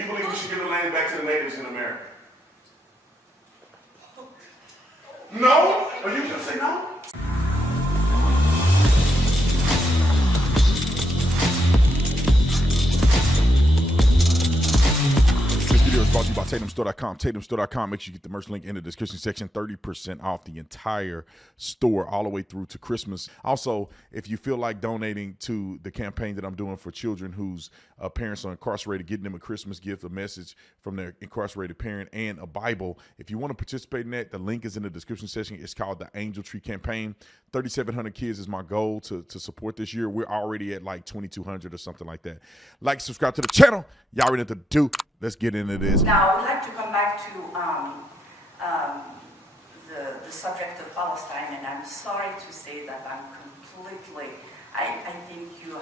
you believe we should give the land back to the natives in America? No? Are you going to say no? This video is brought to you by TatumStore.com. TatumStore.com makes you get the merch link in the description section. 30% off the entire store all the way through to Christmas. Also, if you feel like donating to the campaign that I'm doing for children whose parents are incarcerated, getting them a Christmas gift, a message from their incarcerated parent, and a Bible, if you want to participate in that, the link is in the description section. It's called the Angel Tree Campaign. 3,700 kids is my goal to support this year. We're already at like 2,200 or something like that. Like, subscribe to the channel. Y'all already know what to do. Let's get into this. Now, I would like to come back to the subject of Palestine, and I'm sorry to say that I'm completely, I think you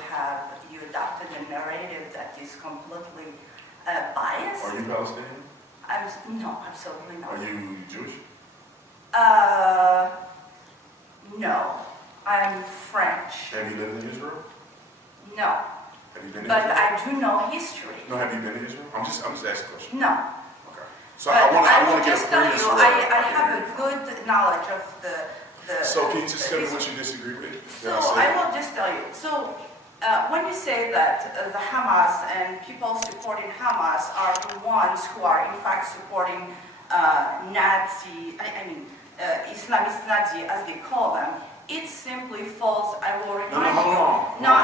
adopted a narrative that is completely biased. Are you Palestinian? No, absolutely not. Are you Jewish? No, I'm French. Have you lived in Israel? No. Have you been to But Israel? I do know history. No, have you been to Israel? I'm just asking a question. No. Okay. So But I want will to get just a tell previous you, I have a good knowledge of the. So can you just tell me what you disagree with? So I will just tell you. So when you say that the Hamas and people supporting Hamas are the ones who are in fact supporting Islamist Nazi, as they call them, it's simply false. I will remind you. Hold on. No,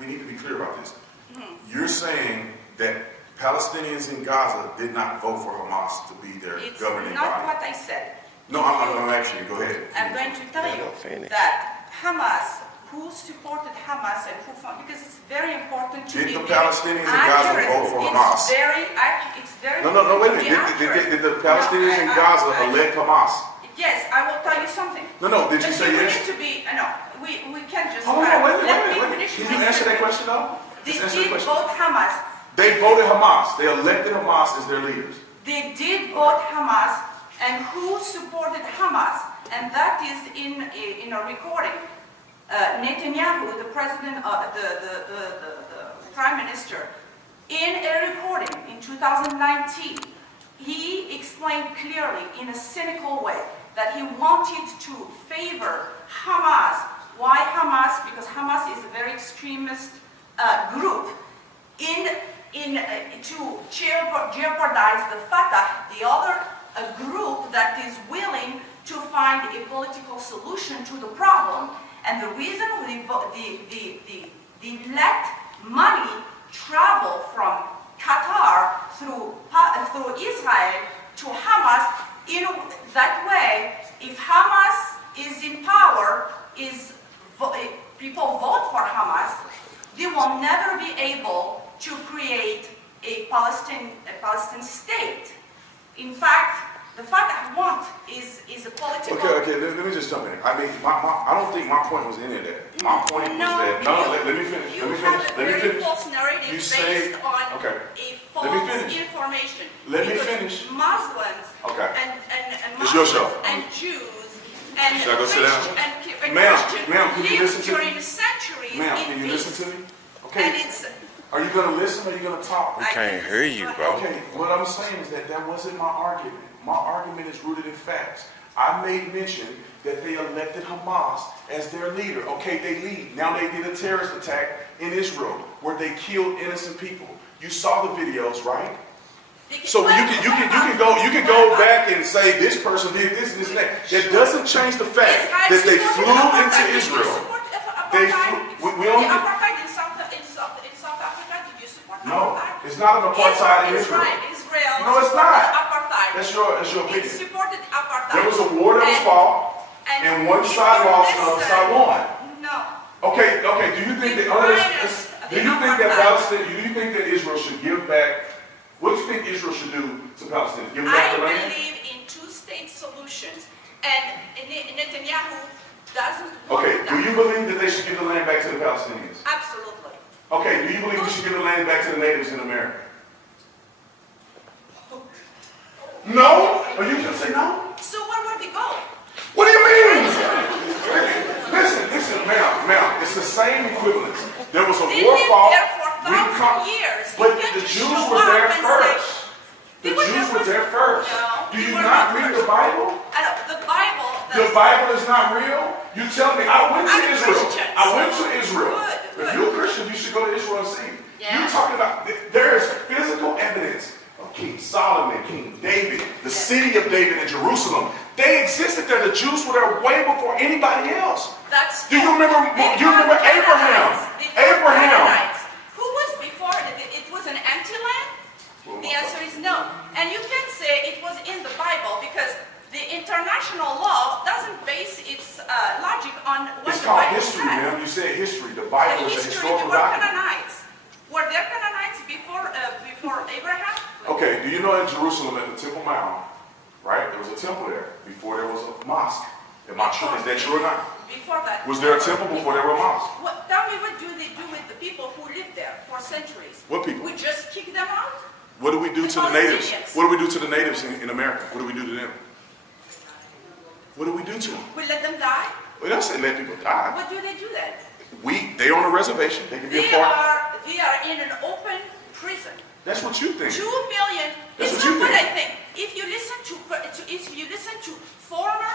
We need to be clear about this. Mm-hmm. You're saying that Palestinians in Gaza did not vote for Hamas to be their governing body. It's not what I said. No, I'm actually, go ahead. I'm going to tell you that Hamas, who supported Hamas and who found, because it's very important to Did the Palestinians in Gaza vote for Hamas? It's very No, wait a minute. Did the Palestinians in Gaza elect Hamas? Yes, I will tell you something. No, did you say yes? We need to be, we can't just... Hold on, wait a minute. Can you answer that question though? They did vote Hamas. They voted Hamas. They elected Hamas as their leaders. They did vote Hamas, and who supported Hamas? And that is in a recording. Netanyahu, the president, the prime minister, in a recording in 2019, he explained clearly in a cynical way that he wanted to favor Hamas. Why Hamas? Because Hamas is a very extremist group to jeopardize the Fatah, the other group that is willing to find a political solution to the problem. And the reason they let money travel from Qatar through Israel to Hamas, in that way, if Hamas is in power, people vote for Hamas, they will never be able to create a Palestinian state. In fact, the Fatah want is a political... Okay, let me just jump in. I mean, I don't think my point was any of that. My point was that... No, let me finish. You have a very false narrative based on a false information. Let me finish. Muslims and it's your show. And Jews and should I go sit down? Ma'am, can you listen to me? during centuries. Ma'am, can you listen to me? Okay. And it's... Are you going to listen or are you going to talk? We can't hear you, bro. Okay, what I'm saying is that wasn't my argument. My argument is rooted in facts. I made mention that they elected Hamas as their leader. Okay, they lead. Now they did a terrorist attack in Israel where they killed innocent people. You saw the videos, right? So you can go back and say this person did this and this and that. That doesn't change the fact that they flew into Israel. They flew. We don't. No, it's not an apartheid in Israel. No, it's not. That's your opinion. It supported apartheid. There was a war that was fought, and one side lost and the other side won. No. Okay. Do you think that Israel should give back? What do you think Israel should do to Palestine? Give back the land? I believe in two-state solutions, and Netanyahu doesn't. Okay. Do you believe that they should give the land back to the Palestinians? Absolutely. Okay. Do you believe we should give the land back to the natives in America? No? Are you going to say no? So where would we go? What do you mean? Listen, ma'am. It's the same equivalence. There was a war fought. is not real? You tell me. I went to I'm Israel. Christian, I went so to Israel. good. If you're a Christian, you should go to Israel and see. Yeah. You're talking about, there is physical evidence of King Solomon, King David, the city of David in Jerusalem. They existed there. The Jews were there way before anybody else. That's Do you remember Abraham? Abraham. Who was before? It was an empty land? The answer is no. And you can say it was in the Bible because the international law doesn't base its logic on what It's the called Bible history, says. man. You said history. The The Bible is a history, historical they were document. Canaanites. Were there Canaanites before Abraham? Okay, do you know in Jerusalem at the Temple Mount, right? There was a temple there before there was a mosque. Is that true or not? Before that. Was there a temple before there were a mosque? Tell me, what do they do with the people who lived there for centuries? What people? We just kick them out? What do we do to the natives? What do we do to the natives in America? What do we do to them? What do we do to them? We let them die? We don't say let people die. What do they do then? They're on a reservation. They can be a part. They are in an open prison. That's what you think. 2 million. That's It's what you not what I think. think. If you listen to former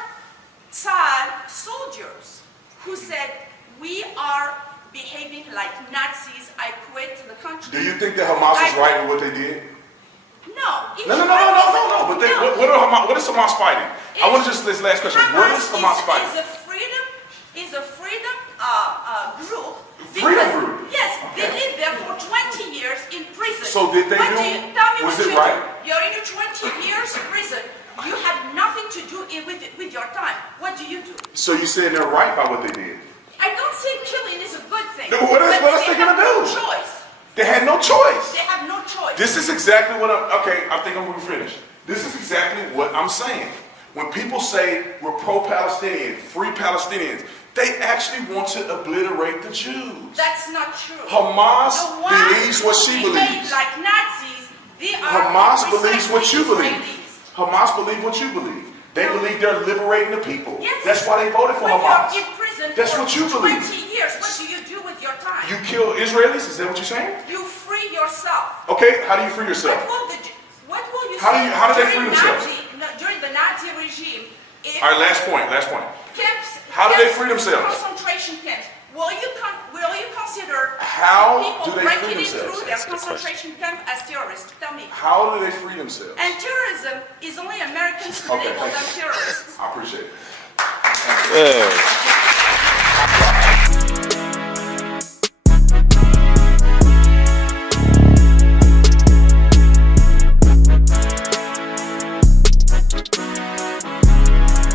Tsar soldiers who said, we are behaving like Nazis, I quit the country. Do you think that Hamas is right with what they did? No. No. But what is Hamas fighting? I want to just this last question. What is Hamas fighting? Is a freedom group. Freedom group? Yes, Okay. they lived there for 20 years in prison. So did they Tell me was what it you right? do. You're in a 20 years prison. You have nothing to do with your time. What do you do? So you saying they're right by what they did? I don't say killing is a good thing. No, what else but they gonna do? No choice. They had no choice. They have no choice. This is exactly what I think I'm going to finish. This is exactly what I'm saying. When people say we're pro-Palestinian, free Palestinians, they actually want to obliterate the Jews. That's not true. Hamas The ones believes what she who behave believes. like Nazis, they are Hamas believes what you precisely believe. Israelis. Hamas believe what you believe. They believe they're liberating the people. Yes. That's why they voted for When Hamas. you're in prison That's for what you believe. 20 years, what do you do with your time? You kill Israelis? Is that what you're saying? You free yourself. Okay, how do you free yourself? What will you How say do they free themselves? during the Nazi regime? If All right, last point. camps, How do they camps, free themselves? Concentration camps. Will you consider How people do they free breaking themselves? through their concentration camp as terrorists? Tell me. How do they free themselves? And terrorism is only Americans who Okay, label thank them you. terrorists. I appreciate it. Yeah.